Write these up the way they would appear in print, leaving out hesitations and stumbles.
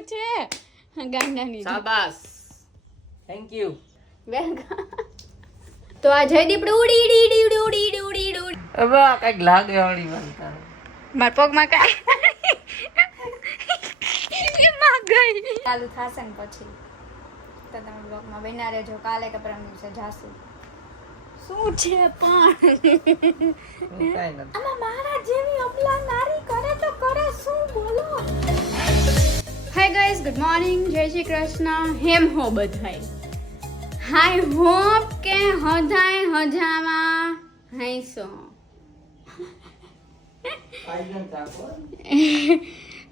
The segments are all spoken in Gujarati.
હું છે ગાંડાની શાબાશ થેન્ક યુ તો આ જયદીપ ઉડી ડી ડી ઉડી ઉડી ઉડી ઉડી હવે કઈક લાગે વાળી વાત કરે માર પગમાં કાઈ માં ગઈ ચાલુ થાશે ને પછી તો તમે બ્લોગમાં બન્યા રહેજો કાલે કે પરમ દિવસે જાશું શું છે પણ કાઈ નથી આમાં મારા જેવી અબલા નારી કરે તો કરે શું બોલો હાય ગાઈઝ ગુડ મોર્નિંગ જય શ્રી કૃષ્ણ હેમ હો બધાય હાય હોપ કે હજાય હજામાં હૈસો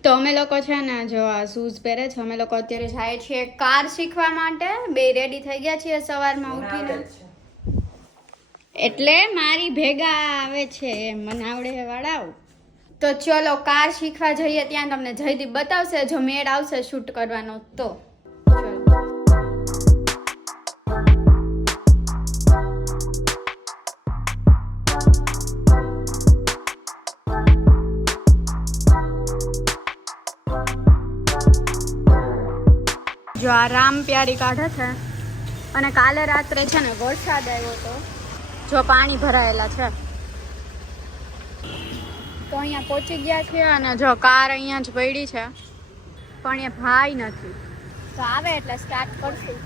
તો અમે લોકો છે ને જો આ શૂઝ પહેરે છે અમે લોકો અત્યારે જાય છીએ કાર શીખવા માટે બે રેડી થઈ ગયા છીએ સવારમાં ઉઠીને એટલે મારી ભેગા આવે છે મને આવડે વાળાવ તો ચલો કાર શીખવા જઈએ ત્યાં તમને જયદીપ બતાવશે જો મેળ આવશે શૂટ કરવાનો તો ચલો જો આ રામ પ્યારી કાઢે છે અને કાલે રાત્રે છે ને વરસાદ આવ્યો હતો જો પાણી ભરાયેલા છે તો અહીંયા પહોંચી ગયા છે અને જો કાર અહીંયા જ પડી છે પણ અહીંયા ભાઈ નથી તો આવે એટલે સ્ટાર્ટ કરશું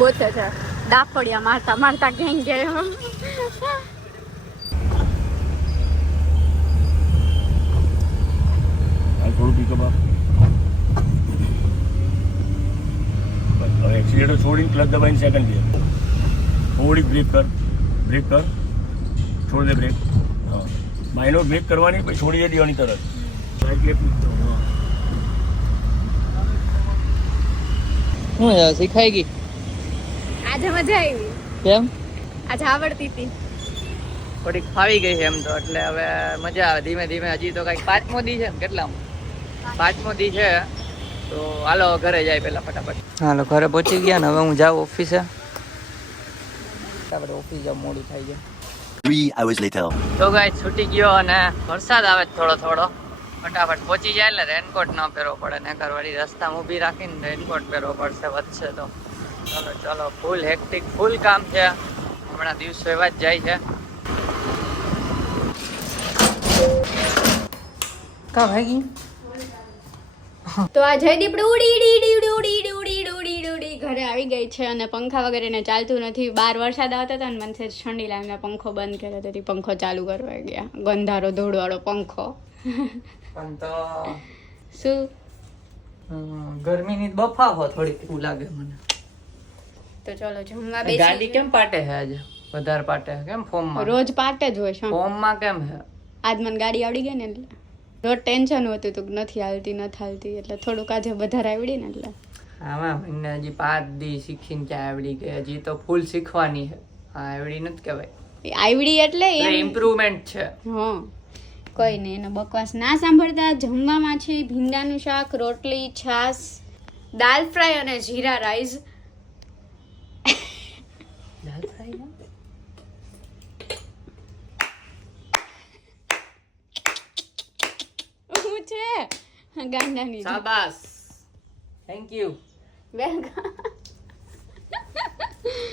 ગોતે છે ડાફડિયા મારતા મારતા ક્યાંય ગયો एक्सीटर छोड़ी क्लच दबाई सेकंड गियर थोड़ी ब्रेक कर छोड़ दे ब्रेक हाँ माइनर ब्रेक करवानी પછી છોડી દે દેવાની તરત રાઈટ લેફ્ટ હું યાર શીખાઈ ગઈ આજે મજા આવી કેમ આજે આવડતી હતી થોડીક ફાવી ગઈ છે એમ તો એટલે હવે મજા આવે ધીમે ધીમે હજી તો કઈક પાંચમો દી છે ને કેટલામો પાંચમો દી છે તો હાલો ઘરે જાય પેલા ફટાફટ હાલો ઘરે પહોંચી ગયા ને હવે હું જાઉં ઓફિસે આપણે ઓફિસ જાવ મોડું થઈ જાય 3 hours later તો ગાઈસ છૂટી ગયો અને વરસાદ આવે થોડો થોડો ફટાફટ પહોંચી જાય એટલે રેનકોટ ન પહેરવો પડે ને ઘરવાળી રસ્તામાં ઊભી રાખીને રેનકોટ પહેરવો પડશે વધશે તો ચલો ચલો ફૂલ હેક્ટિક ફૂલ કામ છે હમણાં દિવસો એવા જ જાય છે કા ભાગી તો આ જયદીપ ઉડી ડી ડી ઉડી ઉડી ઉડી ઉડી ઉડી ઘરે આવી ગઈ છે અને પંખા વગર એને ચાલતું નથી બહાર વરસાદ આવતો હતો ને મને ઠંડી લાગીને પંખો બંધ કર્યો તેથી પંખો ચાલુ કરવા ગયા ગંધારો ધૂળવાળો પંખો પણ તો શું ગરમીની બફાવો થોડીક એવું લાગે મને તો ચલો જમવા ગાડી બેસી કેમ પાટે છે આજે વધારે પાટે છે કેમ ફોર્મમાં રોજ પાટે જ હોય છે ફોર્મમાં કેમ છે આજ મને ગાડી આવડી ગઈ ને એટલે રોજ ટેન્શન હતું તો નથી હાલતી એટલે થોડુંક આજે વધારે આવડી ને એટલે આમાં મને હજી 5 દી શીખીને ક્યાં આવડી ગઈ હજી તો ફૂલ શીખવાની છે આવડી નથી કહેવાય આવડી એટલે ઇમ્પ્રુવમેન્ટ છે હા કોઈ નહીં એનો બકવાસ ના સાંભળતા જમવામાં છે ભીંડાનું શાક રોટલી છાશ દાલ ફ્રાય અને જીરા રાઈસ દાલ ફ્રાય હું છે ગાંડાની શાબાશ થેન્ક યુ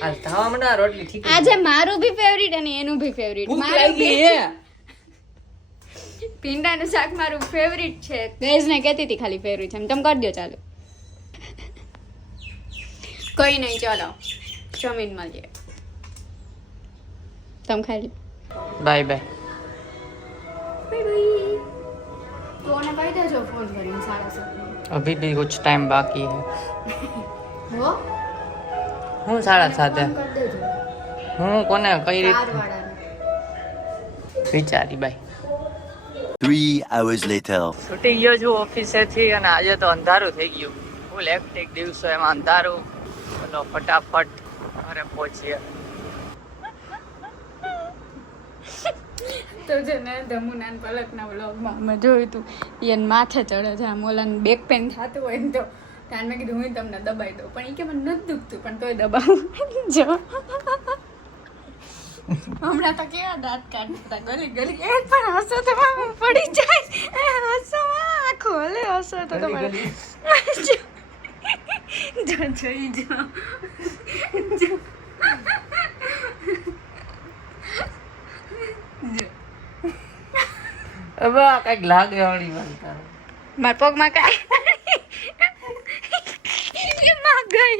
આ ધામણા રોટલી ઠીક આજે મારું બી ફેવરિટ અને એનું બી ફેવરિટ મારું બી ભીંડાનું શાક મારું ફેવરિટ છે ગેસ ને કહેતી હતી ખાલી ફેવરિટ છે તમે કરી દો ચાલો કોઈ નહીં ચાલો જમીન મળીએ તમે ખાઈ લો બાય બાય તોને કહી દેજો ફોન કરીને 7:30 अभी भी कुछ टाइम बाकी है હો હું 7:30 ફોન કરી દેજો હું કોને કઈ રીત કારવાળાને વિચારી બાય 3 hours later છૂટી ગયો છું ઓફિસેથી અને આજે તો અંધારું થઈ ગયું ફૂલ હેક્ટિક દિવસો એમાં અંધારું ચલો ફટાફટ ઘરે પહોંચીએ તો છે ને ધમુનાન પલકના વ્લોગમાં મેં જોયું હતું એને માથે ચડે છે આમ ઓલાને બેક પેન થતું હોય ને તો ત્યાં મેં કીધું હું તમને દબાઈ દઉં પણ એ કે મને નથી દુખતું પણ તોય દબાવું જો હમણાં તો કેવા દાંત કાઢતા ગલી ગલી એ પણ હસો તો પડી જાય હસો આખો હલે હસો તો તમારે જો જોઈ જો હવે આ કઈક લાગે વાળી વાત તારો. મારા પગમાં કાંઈ એમાં ગઈ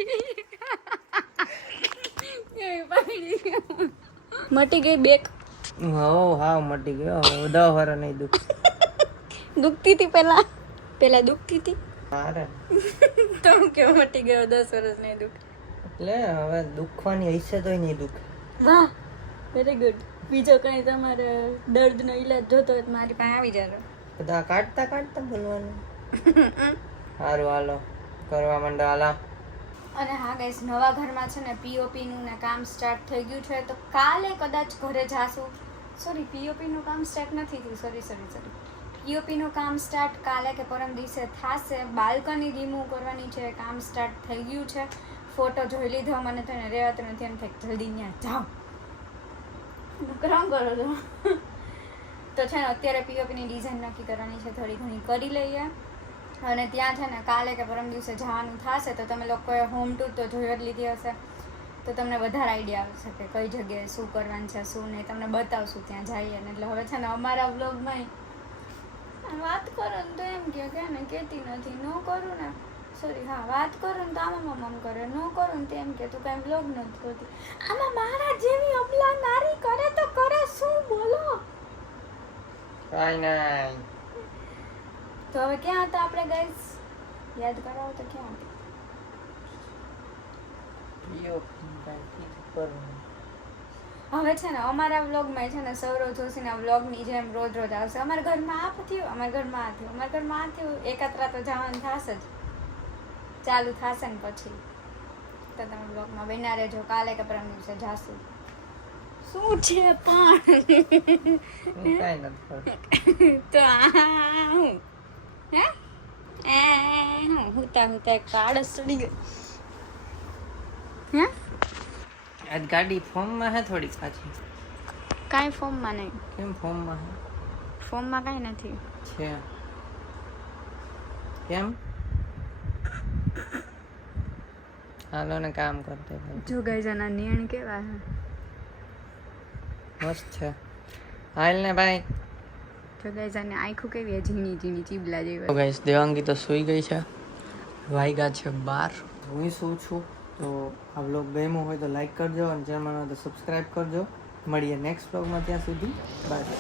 મટી ગઈ બેક હા મટી ગયો હવે 10 વાર નહીં દુખ. દુખતી હતી પેલા દુખતી હતી અરે તો હું કેવું મટી ગયો 10 વર્ષ નહીં દુખ. એટલે હવે દુખવાની હૈસે તોય નહીં દુખ. વાહ વેરી ગુડ. બીજો કઈ તમારે દર્દનો ઈલાજ જોતો હોય તો મારી પાસે આવી જાજો. બધા કાઢતા બોલવાનું. સારું હાલો કરવા માંડો હાલો. અને હા ગાઈસ, નવા ઘરમાં છે ને પીઓપી નું ને કામ સ્ટાર્ટ થઈ ગયું છે, તો કાલે કદાચ ઘરે જાશું. સોરી, પીઓપી નું કામ સ્ટાર્ટ નથી થયું. સોરી પીઓપી નું કામ સ્ટાર્ટ કાલે કે પરમ દિવસે થશે. બાલ્કની રિમૂવ કરવાની છે, કામ સ્ટાર્ટ થઈ ગયું છે. ફોટો જોઈ લીધો, મને તો એને રહેવાતું નથી, એમ થાય જલ્દી ત્યાં જાઓ. નકરામ કરો છો તો છે ને અત્યારે પીઓપીની ડિઝાઇન નક્કી કરવાની છે, થોડી ઘણી કરી લઈએ. અને ત્યાં છે ને કાલે કે પરમ દિવસે જવાનું થશે, તો તમે લોકોએ હોમ ટૂર તો જોઈ જ લીધી હશે, તો તમને વધારે આઈડિયા આવશે કે કઈ જગ્યાએ શું કરવાનું છે શું નહીં. તમને બતાવશું ત્યાં જઈએ ને. એટલે હવે છે ને અમારા વ્લોગમાં વાત કરો ને તો એમ કે ને કહેતી નથી, ન કરું ને સોરી હા વાત કરું ને તો આમાં કરે, ન કરું ને તેમ કે તું કાંઈ વ્લોગ નથી કરતી. આમાં મારા જેવી અબલા નારી કરે તો કરે શું, બોલો. કાઈ નહીં. તો હવે ક્યાં હતા આપણે ગાઈસ? યાદ કરાવો તો ક્યાં હતા? હવે છે ને અમારા વ્લોગમાં છે ને સૌરવ જોશીના વ્લોગની જેમ રોજ આવશે. અમારા ઘરમાં આ થયું, અમારા ઘરમાં આ થયું, અમારા ઘરમાં આ થયું. એકાત્રા તો જવાનું થશે જ, ચાલુ થશે ને પછી તો તમે વ્લોગમાં બન્યા રહેજો. કાલે કે પરમ દિવસે જાશું. શું છે પણ કાઈ નથી. તો હું હે હુતા એક આળસ ચડી ગઈ. હે આજ ગાડી ફોર્મમાં હે થોડી પાછી. કાંઈ ફોર્મમાં નહીં. કેમ ફોર્મમાં હે? ફોર્મમાં કાંઈ નથી છે. કેમ? હાલો ને કામ કરતે ભાઈ. જો ગાઈસ આના નિયણ કેવા હે, મસ્ત છે. હાલ ને ભાઈ. જો ગાઈસ આની આંખો કેવી ઝીણી ઝીણી ચીબલા જેવી. તો ગાઈસ દેવાંગી તો સૂઈ ગઈ છે, વાગ્યા છે 12. હું સૂઈ છું. તો આ વ્લોગ ગમ્યો હોય તો લાઈક કરજો અને ચેનલમાં હોય તો સબસ્ક્રાઈબ કરજો. મળીએ નેક્સ્ટ વ્લોગમાં, ત્યાં સુધી બાય.